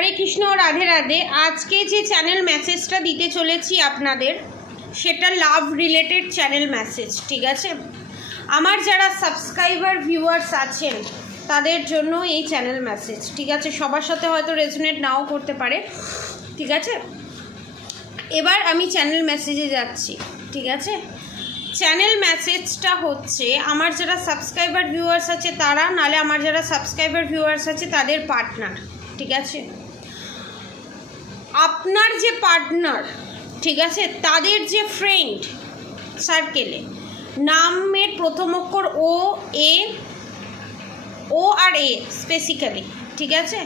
হরে কৃষ্ণ, রাধে রাধে। আজকে যে চ্যানেল মেসেজটা দিতে চলেছি আপনাদের, সেটা লাভ রিলেটেড চ্যানেল মেসেজ। ঠিক আছে, আমার যারা সাবস্ক্রাইবার ভিউয়ার্স আছেন তাদের জন্য এই চ্যানেল মেসেজ। ঠিক আছে, সবার সাথে হয়তো রেজোনেট নাও করতে পারে। ঠিক আছে, এবার আমি চ্যানেল মেসেজে যাচ্ছি। ঠিক আছে, চ্যানেল মেসেজটা হচ্ছে আমার যারা সাবস্ক্রাইবার ভিউয়ার্স আছে তারা, নালে আমার যারা সাবস্ক্রাইবার ভিউয়ার্স আছে তাদের পার্টনার। ঠিক আছে, আপনার যে পার্টনার, ঠিক আছে, তাদের যে ফ্রেন্ড সার্কেলে নামের প্রথম অক্ষর ও আর এ স্পেসিক্যালি, ঠিক আছে,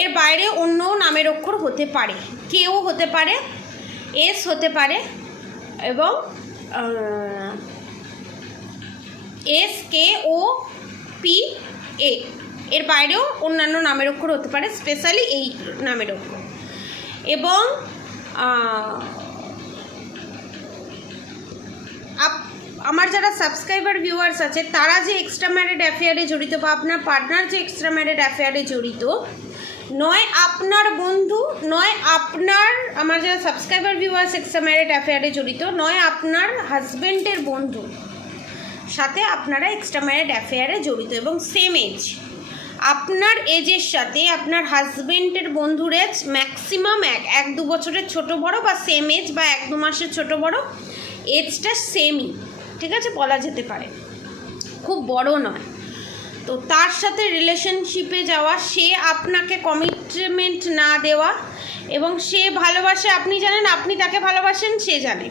এর বাইরে অন্য নামের অক্ষর হতে পারে, কেউ হতে পারে, এস হতে পারে, এবং S K O P A এর বাইরেও অন্যান্য নামের অক্ষর হতে পারে, স্পেশালি এই নামের অক্ষর। এবং আমার যারা সাবস্ক্রাইবার ভিউয়ার্স আছে তারা যে এক্সট্রা ম্যারিড অ্যাফেয়ারে জড়িত, বা আপনার পার্টনার যে এক্সট্রা ম্যারিড অ্যাফেয়ারে জড়িত, নয় আপনার বন্ধু, নয় আপনার, আমার যারা সাবস্ক্রাইবার ভিউয়ার্স এক্সট্রা ম্যারিড অ্যাফেয়ারে জড়িত, নয় আপনার হাজব্যান্ডের বন্ধু সাথে আপনারা এক্সট্রা ম্যারিড অ্যাফেয়ারে জড়িত এবং সেম এজ, আপনার এজের সাথে আপনার হাজব্যান্ডের বন্ধুর এজ ম্যাক্সিমাম 1-2 বছরের ছোট বড়, বা সেম এজ, বা 1-2 মাসের ছোট বড়, এজটা সেমই, ঠিক আছে, বলা যেতে পারে, খুব বড় নয়। তো তার সাথে রিলেশনশিপে যাওয়া, সে আপনাকে কমিটমেন্ট না দেওয়া, এবং সে ভালোবাসে, আপনি জানেন, আপনি তাকে ভালোবাসেন, সে জানে,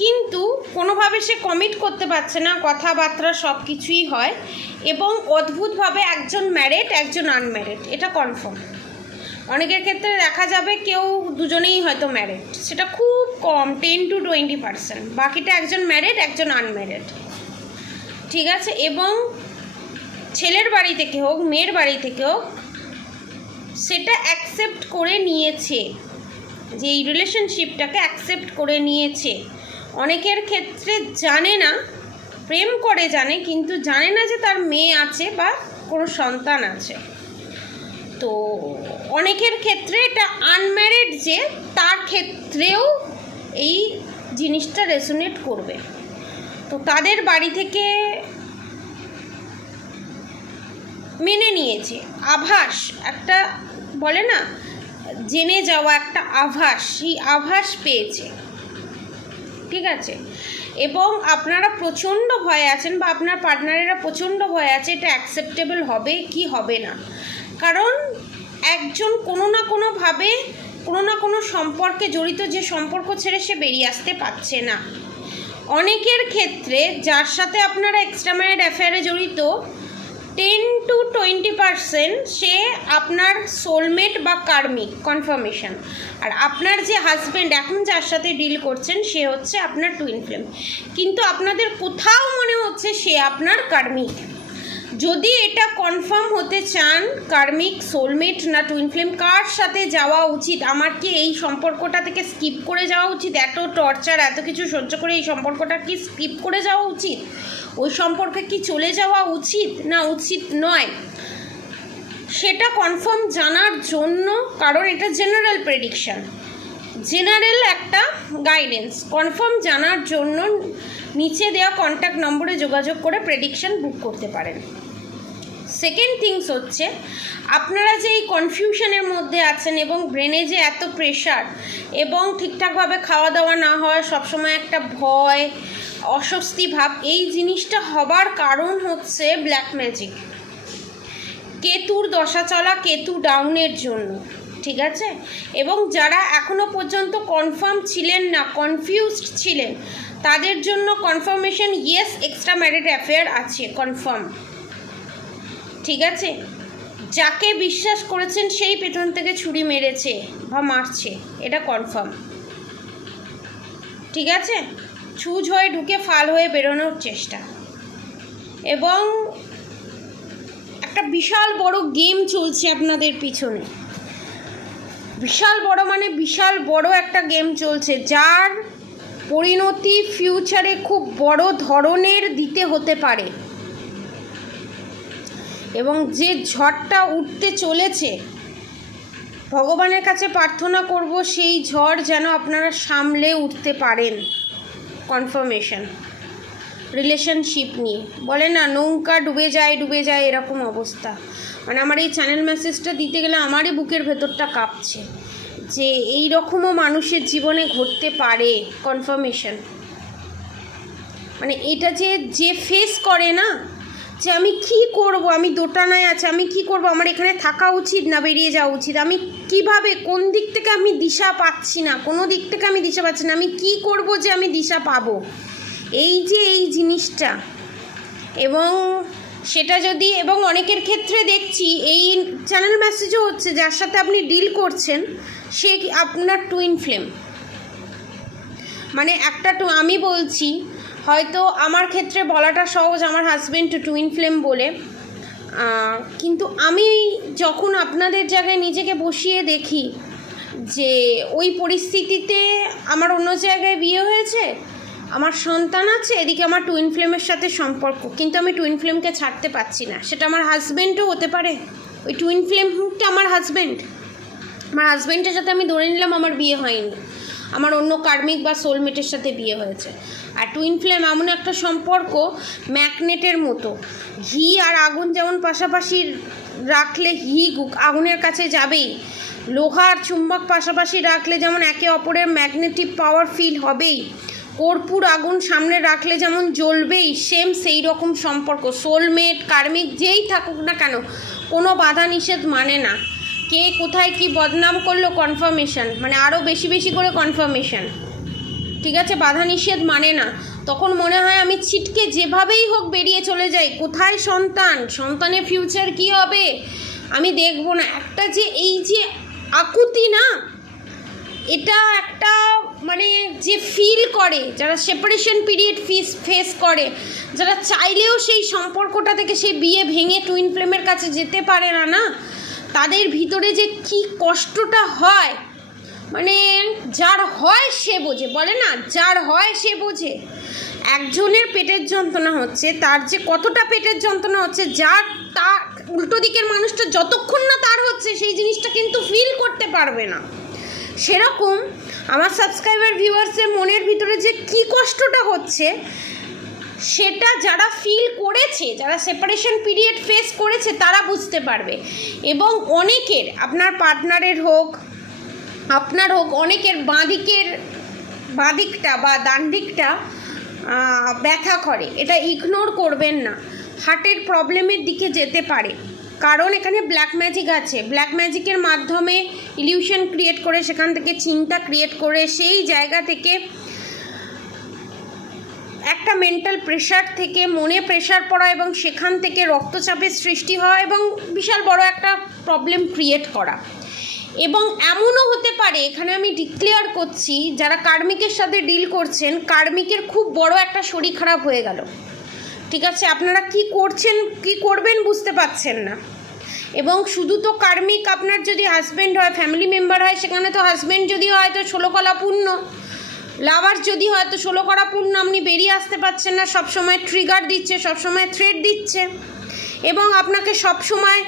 কিন্তু কোনোভাবে সে কমিট করতে পারছে না, কথাবার্তা সব কিছুই হয়, এবং অদ্ভুতভাবে একজন ম্যারিড একজন আনম্যারিড, এটা কনফার্ম। অনেকের ক্ষেত্রে দেখা যাবে কেউ দুজনেই হয়তো ম্যারিড, সেটা খুব কম, 10-20%, বাকিটা একজন ম্যারিড একজন আনম্যারিড। ঠিক আছে, এবং ছেলের বাড়ি থেকে হোক মেয়ের বাড়ি থেকে হোক, সেটা অ্যাকসেপ্ট করে নিয়েছে, যে এই রিলেশনশিপটাকে অ্যাকসেপ্ট করে নিয়েছে। অনেকের ক্ষেত্রে জানে না, প্রেম করে জানে, কিন্তু জানে না যে তার মেয়ে আছে বা কোনো সন্তান আছে। তো অনেকের ক্ষেত্রে এটা আনম্যারিড, যে তার ক্ষেত্রেও এই জিনিসটা রেজোনেট করবে। তো তাদের বাড়ি থেকে মেনে নিয়েছে, আভাস একটা বলে না, জেনে যাওয়া একটা আভাস, সেই আভাস পেয়েছে। ঠিক আছে, এবং আপনারা প্রচণ্ড ভয়ে আছেন, বা আপনার পার্টনারেরা প্রচণ্ড ভয়ে আছে এটা অ্যাকসেপ্টেবল হবে কি হবে না, কারণ একজন কোনো না কোনোভাবে কোনো না কোনো সম্পর্কে জড়িত, যে সম্পর্ক ছেড়ে সে বেরিয়ে আসতে পারছে না। অনেকের ক্ষেত্রে যার সাথে আপনারা এক্সট্রা ম্যারিড অ্যাফেয়ারে জড়িত, 10-20% সে আপনার সোলমেট বা কার্মিক কনফার্মেশন, আর আপনার যে হাজব্যান্ড এখন যার সাথে ডিল করছেন সে হচ্ছে আপনার টুইন ফ্লেম, কিন্তু আপনাদের কোথাও মনে হচ্ছে সে আপনার কার্মিক। যদি এটা কনফার্ম হতে চান কার্মিক, সোলমেট না টুইন ফ্লেম, কার সাথে যাওয়া উচিত, আমার কি এই সম্পর্কটা থেকে স্কিপ করে যাওয়া উচিত, এত টর্চার এত কিছু সহ্য করে এই সম্পর্কটা কি স্কিপ করে যাওয়া উচিত, ওই সম্পর্কে কি চলে যাওয়া উচিত না উচিত নয়, সেটা কনফার্ম জানার জন্য, কারণ এটা জেনারেল প্রেডিকশান, জেনারেল একটা গাইডেন্স, কনফার্ম জানার জন্য নিচে দেওয়া কন্ট্যাক্ট নম্বরে যোগাযোগ করে প্রেডিকশান বুক করতে পারেন। সেকেন্ড থিংস হচ্ছে, আপনারা যে এই কনফিউশনের মধ্যে আছেন এবং ব্রেনে যে এত প্রেশার, এবং ঠিকঠাকভাবে খাওয়া দাওয়া না হয়, সবসময় একটা ভয় অস্বস্তি ভাব, এই জিনিসটা হবার কারণ হচ্ছে ব্ল্যাক ম্যাজিক, কেতুর দশা চলা, কেতু ডাউনের জন্য। ঠিক আছে, এবং যারা এখনও পর্যন্ত কনফার্ম ছিলেন না, কনফিউজড ছিলেন, তাদের জন্য confirmation, yes extra married affair আছে, কনফার্ম। ঠিক আছে, যাকে বিশ্বাস করেছেন সেই পেছন থেকে ছুরি মেরেছে বা মারছে, এটা কনফার্ম। ঠিক আছে, ছুঁচ হয়ে ঢুকে ফাল হয়ে বেরোনোর চেষ্টা, এবং একটা বিশাল বড় গেম চলছে আপনাদের পিছনে, বিশাল বড় মানে বিশাল বড় একটা গেম চলছে, যার পরিণতি ফিউচারে খুব বড় ধরনের দিতে হতে পারে, এবং যে ঝড়টা উঠতে চলেছে ভগবানের কাছে প্রার্থনা করব সেই ঝড় যেন আপনারা সামলে উঠতে পারেন। কনফার্মেশন রিলেশনশিপ নিয়ে বলে না, নৌকা ডুবে যায় এরকম অবস্থা। মানে আমার এই চ্যানেল মেসেজটা দিতে গেলে আমারই বুকের ভেতরটা কাঁপছে যে এই রকমও মানুষের জীবনে ঘটতে পারে। কনফার্মেশন মানে এটা যে ফেস করে না, যে আমি কি করব, আমি দোটানায় আছে, আমি কি করব, আমার এখানে থাকা উচিত না বেরিয়ে যাওয়া উচিত, আমি কিভাবে কোন দিক থেকে আমি দিশা পাচ্ছি না, কোনো দিক থেকে আমি দিশা পাচ্ছি না, আমি কি করব যে আমি দিশা পাবো, এই যে এই জিনিসটা। এবং সেটা যদি, এবং অনেকের ক্ষেত্রে দেখছি এই চ্যানেল মেসেজও হচ্ছে, যার সাথে আপনি ডিল করছেন সে আপনার টুইন ফ্লেম। মানে আমি বলছি, হয়তো আমার ক্ষেত্রে বলাটা সহজ, আমার হাজব্যান্ড টুইন ফ্লেম বলে, কিন্তু আমি যখন আপনাদের জায়গায় নিজেকে বসিয়ে দেখি যে ওই পরিস্থিতিতে আমার অন্য জায়গায় বিয়ে হয়েছে, আমার সন্তান আছে, এদিকে আমার টুইন ফ্লেমের সাথে সম্পর্ক, কিন্তু আমি টুইন ফ্লেমকে ছাড়তে পারছি না। সেটা আমার হাজব্যান্ডও হতে পারে, ওই টুইন ফ্লেমটা আমার হাজব্যান্ডের সাথে আমি ধরে নিলাম আমার বিয়ে হয়নি, আমার অন্য কার্মিক বা সোলমেটের সাথে বিয়ে হয়েছে। আর টুইন ফ্লেম এমন একটা সম্পর্ক, ম্যাগনেটের মতো। ঘি আর আগুন যেমন পাশাপাশি রাখলে ঘি আগুনের কাছে যাবেই, লোহা আর চুম্বক পাশাপাশি রাখলে যেমন একে অপরের ম্যাগনেটিক পাওয়ার ফিল হবেই, কর্পূর আগুন সামনে রাখলে যেমন জ্বলবেই, সেম সেই রকম সম্পর্ক। সোলমেট কার্মিক যেই থাকুক না কেন, কোনো বাধা নিষেধ মানে না। কে কোথায় কি বদনাম করলো, কনফার্মেশন মানে আরও বেশি বেশি করে কনফার্মেশন, ঠিক আছে, বাধা নিষেধ মানে না। তখন মনে হয় আমি ছিটকে যেভাবেই হোক বেরিয়ে চলে যাই, কোথায় সন্তানের ফিউচার কি হবে আমি দেখব না। একটা যে এই যে আকুতি না, এটা একটা মানে যে ফিল করে, যারা সেপারেশন পিরিয়ড ফেস করে, যারা চাইলেও সেই সম্পর্কটা থেকে সেই বিয়ে ভেঙে টুইন ফ্লেমের কাছে যেতে পারে না, না তাদের ভিতরে যে কি কষ্টটা হয়, মানে যার হয় সে বোঝে, বলে না যার হয় সে বোঝে। একজনের পেটের যন্ত্রণা হচ্ছে, তার যে কতটা পেটের যন্ত্রণা হচ্ছে, যার তার উল্টো দিকের মানুষটা যতক্ষণ না তার হচ্ছে সেই জিনিসটা কিন্তু ফিল করতে পারবে না। সেরকম আমার সাবস্ক্রাইবার ভিউয়ার্সের মনের ভিতরে যে কি কষ্টটা হচ্ছে সেটা যারা ফিল করেছে, যারা সেপারেশন পিরিয়ড ফেস করেছে তারা বুঝতে পারবে। এবং অনেকের, আপনার পার্টনারের হোক আপনার হোক, অনেকের বাঁদিকটা বা ডান দিকটা ব্যথা করে, এটা ইগনোর করবেন না। হার্টের প্রবলেমের দিকে যেতে পারে, কারণ এখানে ব্ল্যাক ম্যাজিক আছে। ব্ল্যাক ম্যাজিকের মাধ্যমে ইলিউশন ক্রিয়েট করে, সেখান থেকে চিন্তা ক্রিয়েট করে, সেই জায়গা থেকে একটা মেন্টাল প্রেশার থেকে মনে প্রেশার পড়া, এবং সেখান থেকে রক্তচাপের সৃষ্টি হওয়া এবং বিশাল বড় একটা প্রবলেম ক্রিয়েট করা। এবং এমনও হতে পারে, এখানে আমি ডিক্লেয়ার করছি, যারা কার্মিকের সাথে ডিল করছেন, কার্মিকের খুব বড় একটা শরীর খারাপ হয়ে গেল, ঠিক আছে, আপনারা কি করছেন কি করবেন বুঝতে পারছেন না। এবং শুধু তো কার্মিক, আপনার যদি হাজব্যান্ড হয়, ফ্যামিলি মেম্বার হয়, সেখানে তো হাজব্যান্ড যদি হয় তো 16 কলা পূর্ণ, লাভার যদি হয় তো 16 কলা পূর্ণ, আপনি বেরিয়ে আসতে পারছেন না, সবসময় ট্রিগার দিচ্ছে, সবসময় থ্রেট দিচ্ছে, এবং আপনাকে সবসময়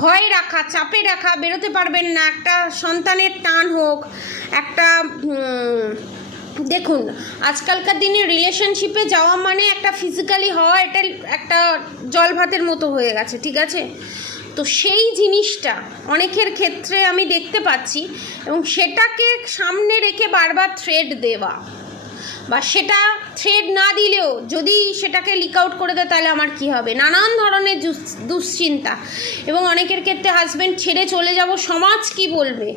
ভয় রাখা, চাপে রাখা, বেরোতে পারবেন না। একটা সন্তানের টান হোক, একটা দেখুন আজকালকার দিনে রিলেশনশিপে যাওয়া মানে একটা ফিজিক্যালি হওয়া, এটা একটা জল ভাতের মতো হয়ে গেছে, ঠিক আছে। তো সেই জিনিসটা অনেকের ক্ষেত্রে আমি দেখতে পাচ্ছি, এবং সেটাকে সামনে রেখে বারবার থ্রেড দেওয়া, বা সেটা থ্রেড না দিলেও যদি সেটাকে লিক আউট করে দেয় তাহলে আমার কি হবে, নানান ধরনের দুশ্চিন্তা। এবং অনেকের ক্ষেত্রে হাজব্যান্ড ছেড়ে চলে যাব, সমাজ কি বলবে।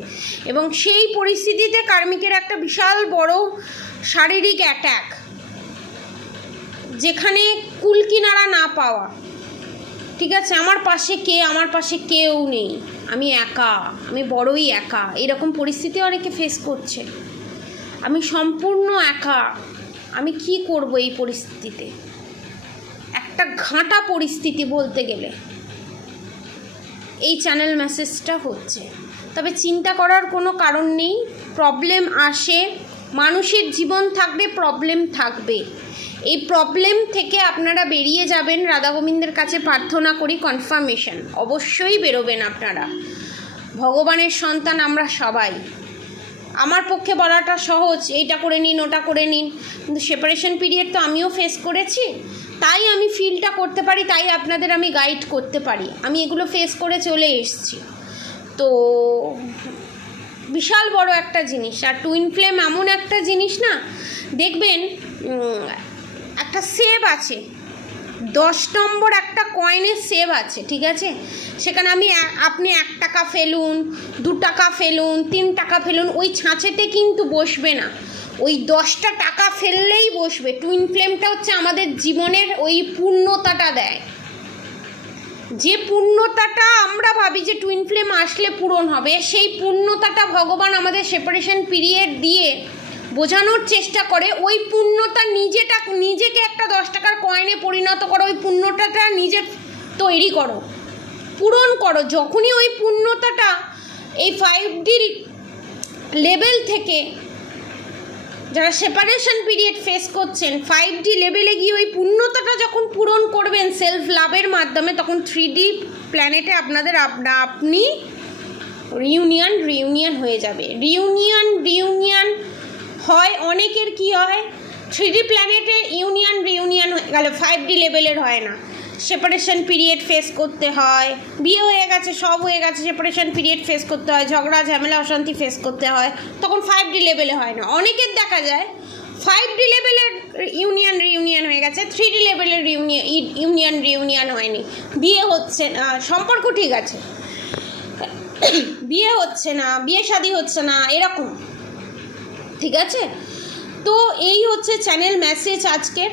এবং সেই পরিস্থিতিতে কার্মিকের একটা বিশাল বড় শারীরিক অ্যাট্যাক, যেখানে কুলকিনারা না পাওয়া, ঠিক আছে, আমার পাশে কেউ নেই, আমি একা, আমি বড়ই একা, এরকম পরিস্থিতি অনেকে ফেস করছে। আমি সম্পূর্ণ একা, আমি কি করব এই পরিস্থিতিতে, একটা ঘাঁটা পরিস্থিতি বলতে গেলে। এই চ্যানেল মেসেজটা হচ্ছে, তবে চিন্তা করার কোনো কারণ নেই। প্রবলেম আসে, মানুষের জীবন থাকবে, প্রবলেম থাকবে। এই প্রবলেম থেকে আপনারা বেরিয়ে যাবেন, রাধা গোবিন্দের কাছে প্রার্থনা করি। কনফার্মেশন অবশ্যই বেরোবেন আপনারা, ভগবানের সন্তান আমরা সবাই। আমার পক্ষে বলাটা সহজ, এইটা করে নিন ওটা করে নিন, কিন্তু সেপারেশন পিরিয়ড তো আমিও ফেস করেছি, তাই আমি ফিলটা করতে পারি, তাই আপনাদের আমি গাইড করতে পারি। আমি এগুলো ফেস করে চলে এসেছি। তো বিশাল বড় একটা জিনিস। আর টুইন ফ্লেম এমন একটা জিনিস না, দেখবেন একটা সেভ আছে, 10 নম্বর একটা কয়েনের সেভ আছে, ঠিক আছে? সেখানে আপনি 1 টাকা ফেলুন, 2 টাকা ফেলুন, 3 টাকা ফেলুন, ওই ছাঁচেতে কিন্তু বসবে না, ওই 10টা টাকা ফেললেই বসবে। টুইন ফ্লেমটা হচ্ছে আমাদের জীবনের ওই পূর্ণতাটা দেয়, যে পূর্ণতাটা আমরা ভাবি যে টুইন ফ্লেম আসলে পূরণ হবে, সেই পূর্ণতাটা ভগবান আমাদের সেপারেশন পিরিয়ড দিয়ে বোঝানোর চেষ্টা করে। ওই পূর্ণতা নিজেকে একটা 10 টাকার কয়েনে পরিণত করো, ওই পূর্ণতাটা নিজে তৈরি করো, পূরণ করো। যখনই ওই পূর্ণতাটা এই 5D লেভেল থেকে, যারা সেপারেশন পিরিয়ড ফেস করছেন, 5D লেভেলে গিয়ে ওই পূর্ণতাটা যখন পূরণ করবেন সেলফ লাভের মাধ্যমে, তখন 3D প্ল্যানেটে আপনি রিউনিয়ন হয়ে যাবে। রিউনিয়ন হয় অনেকের, কি হয় 3D প্ল্যানেটে রিউনিয়ন হয়ে গেল, 5D লেভেলের হয় না, সেপারেশন পিরিয়ড ফেস করতে হয়, বিয়ে হয়ে গেছে সব হয়ে গেছে, সেপারেশন পিরিয়ড ফেস করতে হয়, ঝগড়া ঝামেলা অশান্তি ফেস করতে হয়, তখন 5D লেভেলে হয় না। অনেকের দেখা যায় 5D লেভেলের রিউনিয়ন হয়ে গেছে, 3D লেভেলের রিউনিয়ন হয়নি, বিয়ে হচ্ছে না, সম্পর্ক ঠিক আছে, বিয়ে হচ্ছে না, বিয়ে শাদী হচ্ছে না, এরকম, ঠিক আছে? তো এই হচ্ছে চ্যানেল মেসেজ আজকের।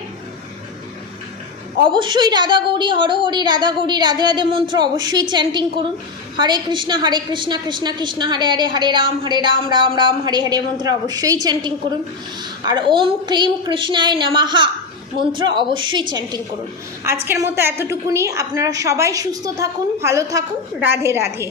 অবশ্যই রাধা গৌরী হরহরি, রাধা গৌরী রাধে রাধে মন্ত্র অবশ্যই চ্যান্টিং করুন। হরে কৃষ্ণ কৃষ্ণ কৃষ্ণ হরে হরে, হরে রাম রাম রাম হরে হরে মন্ত্র অবশ্যই চ্যান্টিং করুন। আর ওম ক্লিম কৃষ্ণায় নমঃ মন্ত্র অবশ্যই চ্যান্টিং করুন। আজকের মতো এতটুকুনি। আপনারা সবাই সুস্থ থাকুন, ভালো থাকুন। রাধে রাধে।